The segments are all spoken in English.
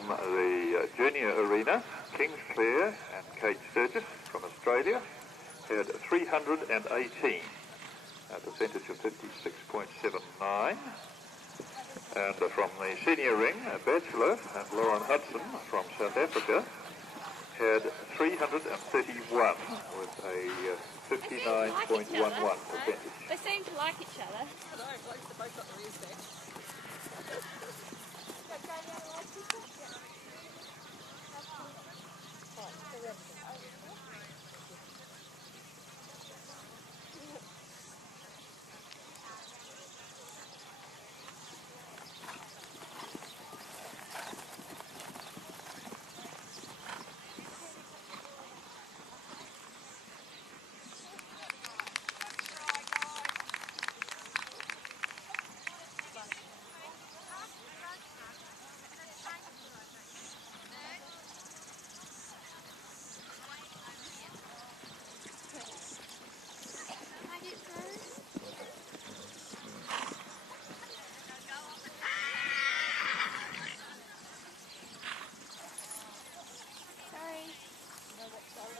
from the junior arena, Kingsclear and Kate Sturgis from Australia had 318, a percentage of 56.79. And from the senior ring, Bachelor and Lauren Hudson from South Africa had 331 with a 59.11 percentage. They seem to like each other. I know, blokes have both got the ears back.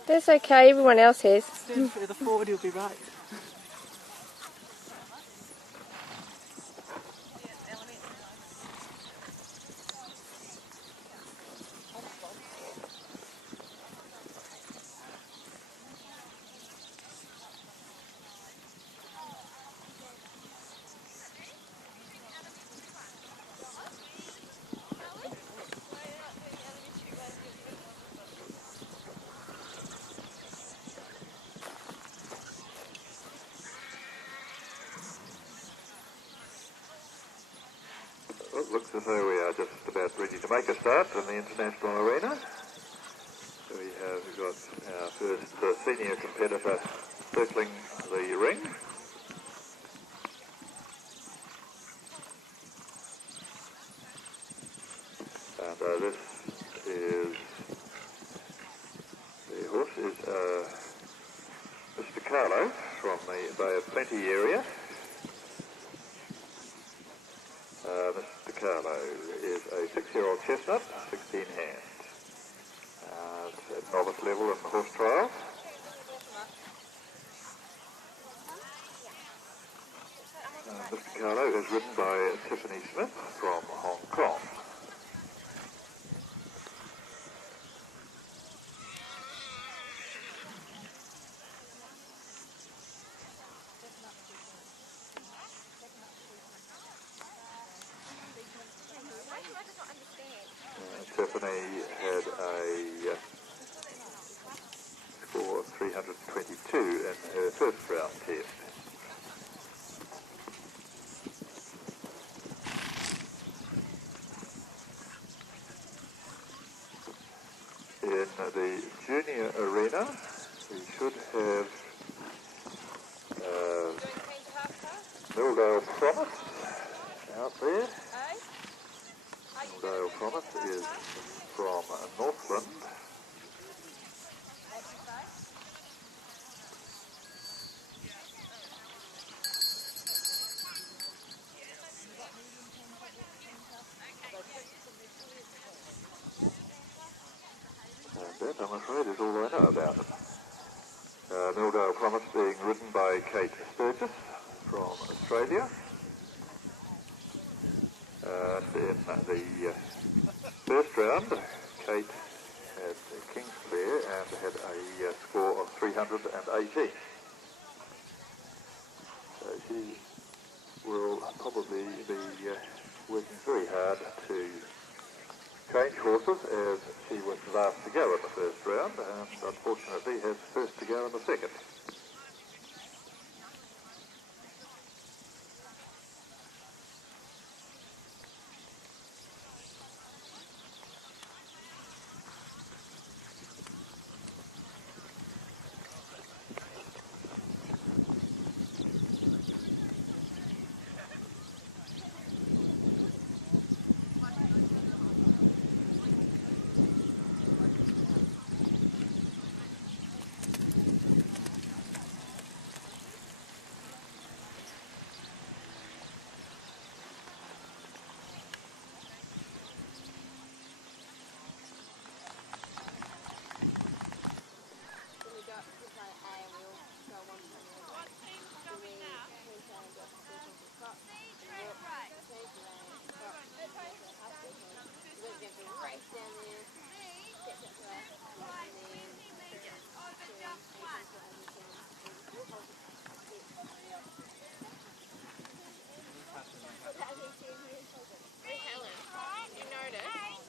That's okay, everyone else has. Stand further forward, you'll be right. Well, it looks as though we are just about ready to make a start in the international arena. So we have got our first senior competitor circling the ring. And this is, the horse is Mr. Carlo from the Bay of Plenty area. Mr. Carlo is a 6-year-old chestnut, 16 hands. At novice level in the horse trials. Mr. Carlo is ridden by Tiffany Smith from Hong Kong. Tiffany had a score of 322 in her first round test. In the junior arena, we should have Milldale Promise out there. Milldale Promise is from Northland. And that, I'm afraid, is all I know about it. Milldale Promise being ridden by Kate Sturgis from Australia. And in the first round, Kate had Kingsclear and had a score of 318. So she will probably be working very hard to change horses, as she was last to go in the first round and unfortunately has first to go in the second.